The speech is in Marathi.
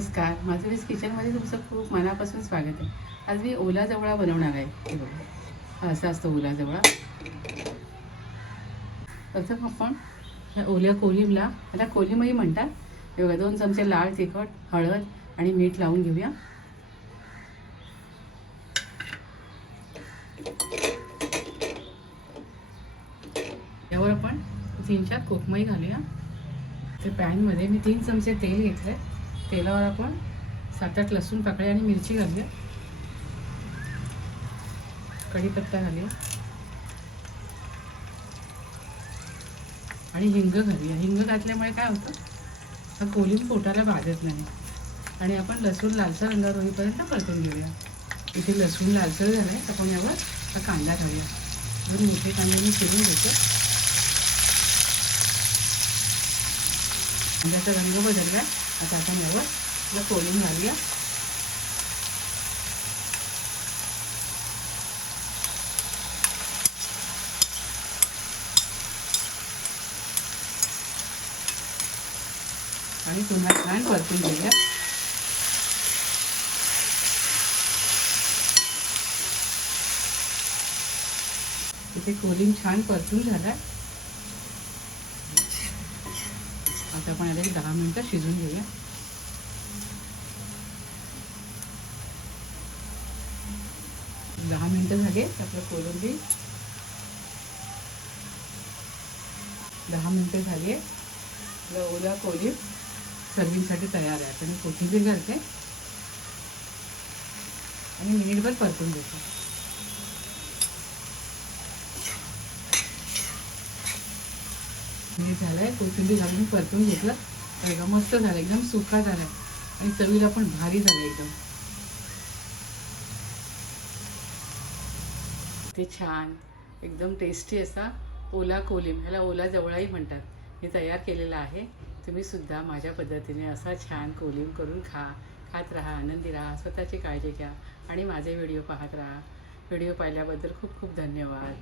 नमस्कार, माधुरीज किचनमध्ये तुमचं खूप मनापासून स्वागत आहे. आज मी ओला जवळा बनवणार आहे. हे बघा, असा असतो ओला जवळा. प्रथम आपण ह्या ओल्या कोलिमला, याला कोलिमही म्हणतात. हे बघा, 2 चमचे लाल तिखट, हळद आणि मीठ लावून घेऊया. यावर आपण 3-4 कोकमही घालूया. ते पॅनमध्ये मी 3 चमचे तेल घेतलं आहे. तेलावर आपण 7-8 लसूण पाकळ्या आणि मिरची घालूया. कढीपत्ता घालूया आणि हिंग घालूया. हिंग घातल्यामुळे काय होतं, हा कोलिम पोटाला भाजत नाही. आणि आपण लसूण लालसर रंगावर होईपर्यंत परतून घेऊया. इथे लसूण लालसर झाला आहे. आपण यावर हा कांदा घालूया. 2 मोठे कांदे मी चिरून घेतो. कांद्याचा रंग बदलला. आता आपण यावर आपला कोलिम घालूया. आणि पुन्हा छान परतून घेऊया. इथे कोलिम छान परतून झाला. आता आपण याला 10 मिनिटं शिजून घेऊया. 10 मिनिटं झाले. आपलं कोलंबी 10 मिनिटं झाली आहे. आपला ओला कोलिम सर्विंगसाठी तयार आहे. तर मी कोथिंबीर घालते आणि मिनिटभर परतून देते. हे झालं आहे. कोथिंबीर घालून परतून घेतलं. तर मस्त झालं, एकदम सुका झाला आहे आणि चवीला पण भारी झालं एकदम. ते छान एकदम टेस्टी असा ओला कोलिम, ह्याला ओला जवळाही म्हणतात, हे तयार केलेलं आहे. तुम्हीसुद्धा माझ्या पद्धतीने असा छान कोलिम करून खात राहा, आनंदी राहा, स्वतःची काळजी घ्या आणि माझे व्हिडिओ पाहत राहा. व्हिडिओ पाहिल्याबद्दल खूप खूप धन्यवाद.